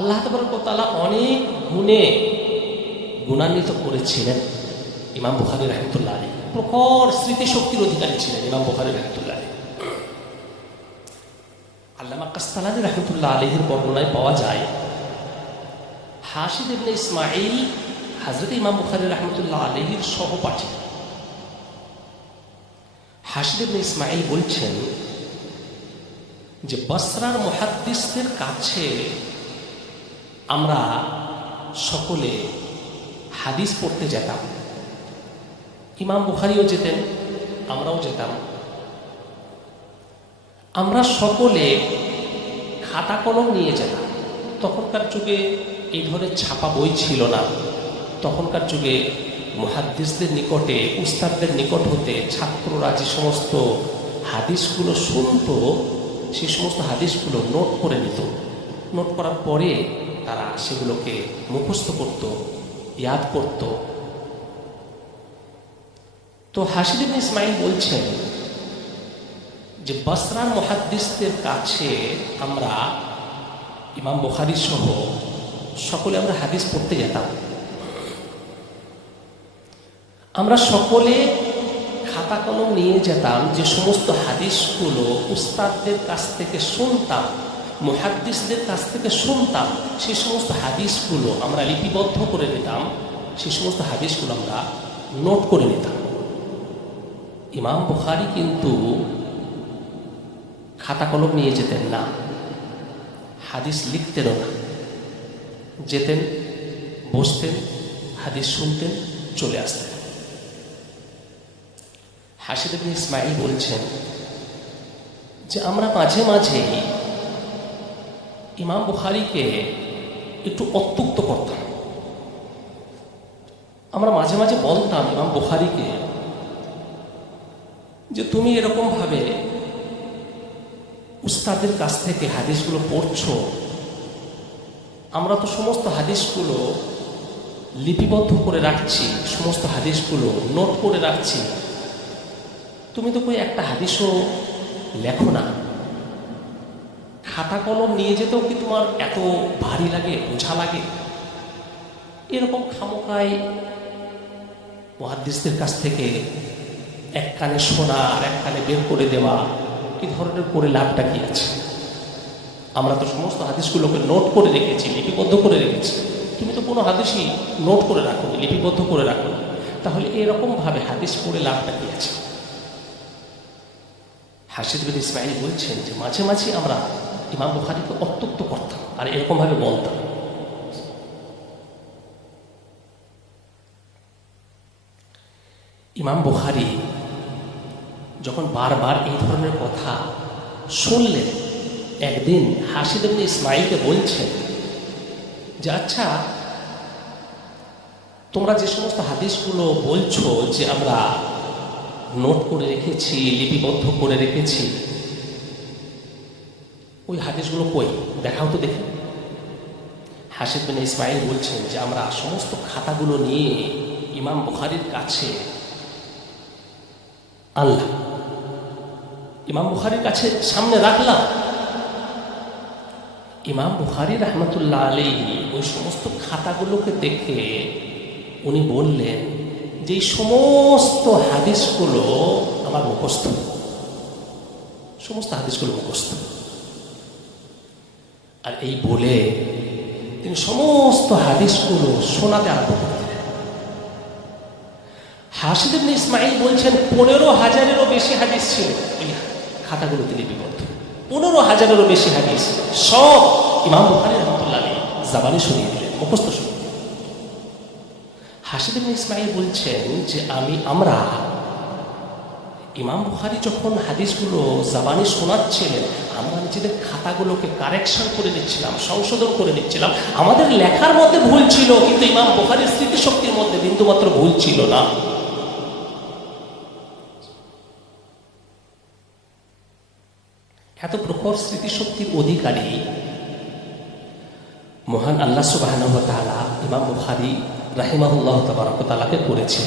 আল্লাহ তাবারক ওয়া তাআলা অনেক গুণে গুণান্বিত করেছিলেন ইমাম বুখারী রাহমাতুল্লাহ আলাইহি। প্রখর স্মৃতিশক্তির অধিকারী ছিলেন ইমাম বুখারী রাহমাতুল্লাহ আলাইহি। আল্লামা কাসতালানী রাহমাতুল্লাহ আলাইহির বর্ণনায় পাওয়া যায়, হাশিদ ইবনে ইসমাঈল হযরত ইমাম বুখারী রাহমাতুল্লাহ আলাইহির সহপাঠী। হাশিদ ইবনে ইসমাঈল বলছেন যে বসরার মুহাদ্দিসদের কাছে আমরা সকলে হাদিস পড়তে যেতাম। ইমাম বুখারীও যেতেন, আমরাও যেতাম। আমরা সকলে খাতা কলম নিয়ে যেতাম। তখনকার যুগে এই ধরনের ছাপা বই ছিল না। তখনকার যুগে মুহাদ্দিসদের নিকটে, উস্তাদদের নিকট হতে ছাত্ররা যে সমস্ত হাদিসগুলো শুনত, সেই সমস্ত হাদিসগুলো নোট করে নিত। নোট করার পরে তারা সেগুলোকে মুখস্থ করত, ইয়াদ করত। তো হাশিদ ইবনে ইসমাঈল বলছেন যে বসরার মুহাদ্দিসদের কাছে আমরা ইমাম বুখারী সহ সকলে আমরা হাদিস পড়তে যেতাম। আমরা সকলে খাতা কলম নিয়ে যেতাম। যে সমস্ত হাদিসগুলো উস্তাদদের কাছ থেকে শুনতাম, মুহাদ্দিসদের কাছ থেকে শুনতাম, সেই সমস্ত হাদিসগুলো আমরা লিপিবদ্ধ করে নিতাম। সেই সমস্ত হাদিসগুলো আমরা নোট করে নিতাম। ইমাম বুখারী কিন্তু খাতা কলম নিয়ে যেতেন না, হাদিস লিখতেনও না। যেতেন, বসতেন, হাদিস শুনতেন, চলে আসতেন। হাশিদ ইবনে ইসমাঈল বলছেন যে আমরা মাঝে মাঝে ইমাম বুখারীকে একটু অত্যুক্ত করতাম। আমরা মাঝে মাঝে বলতাম ইমাম বুখারীকে যে তুমি এরকমভাবে উস্তাদের কাছ থেকে হাদিসগুলো পড়ছো, আমরা তো সমস্ত হাদিসগুলো লিপিবদ্ধ করে রাখছি, সমস্ত হাদিসগুলো নোট করে রাখছি, তুমি তো কই একটা হাদিসও লেখো না। খাতা কলম নিয়ে যেতেও কি তোমার এত ভারী লাগে, বোঝা লাগে? এরকম খামোকায় মুহাদ্দিসদের কাছ থেকে এক কানে শোনা আর এক কানে বের করে দেওয়া, এই ধরনের করে লাভটা কি আছে? আমরা তো সমস্ত হাদিসগুলোকে নোট করে রেখেছি, লিপিবদ্ধ করে রেখেছি। তুমি তো কোনো হাদিসই নোট করে রাখো, লিপিবদ্ধ করে রাখো, তাহলে এরকমভাবে হাদিস পড়ে লাভটা কি আছে? হাশিদ ইবনে ইসমাঈল বলছেন যে মাঝে মাঝে আমরা ইমাম বুখারীকে অত্যুক্ত করতাম আর এরকমভাবে বলতাম। ইমাম বুখারী যখন বারবার এই ধরনের কথা শুনলেন, একদিন হাশিদ ইবনে ইসমাঈলকে বলছেন যে আচ্ছা, তোমরা যে সমস্ত হাদিসগুলো বলছো যে আমরা নোট করে রেখেছি, লিপিবদ্ধ করে রেখেছি, ওই হাদিসগুলো কই, দেখাও তো দেখি। হাশিদ ইবনে ইসমাঈল বলছেন যে আমরা সমস্ত খাতাগুলো নিয়ে ইমাম বুখারীর কাছে আনলাম, ইমাম বুখারীর কাছে সামনে রাখলাম। ইমাম বুখারী রাহমাতুল্লাহ আলাইহি ওই সমস্ত খাতাগুলোকে দেখে উনি বললেন যে এই সমস্ত হাদিসগুলো আমার মুখস্থ, সমস্ত হাদিসগুলো মুখস্থ। আর এই বলে তিনি সমস্ত হাদিসগুলো শোনাতে আরম্ভ করে দিলেন। হাশিদ ইবনে ইসমাঈল বলছেন 15,000-এরও বেশি হাদিস ছিল ওই খাতাগুলোতে লিপিবদ্ধ। 15,000-এরও বেশি হাদিস সব ইমাম বুখারী রাহমাতুল্লাহ আলাইহি জাবানি শুনিয়ে দিলেন, মুখস্থ শুনিয়ে। হাশিদ ইবনে ইসমাঈল বলছেন যে আমরা ইমাম বুখারী যখন হাদিসগুলো জাবানি শোনাচ্ছিলেন, আমরা নিজেদের খাতাগুলোকে কারেকশন করে নিচ্ছিলাম, সংশোধন করে নিচ্ছিলাম। আমাদের লেখার মধ্যে ভুল ছিল, কিন্তু ইমাম বুখারীর স্মৃতিশক্তির মধ্যে বিন্দুমাত্র ভুল ছিল না। এত প্রখর স্মৃতিশক্তির অধিকারী মহান আল্লাহ সুবহানাহু ওয়া তাআলা ইমাম বুখারী রাহিমাহুল্লাহ তাবারাক ওয়া তাআলাকে করেছেন।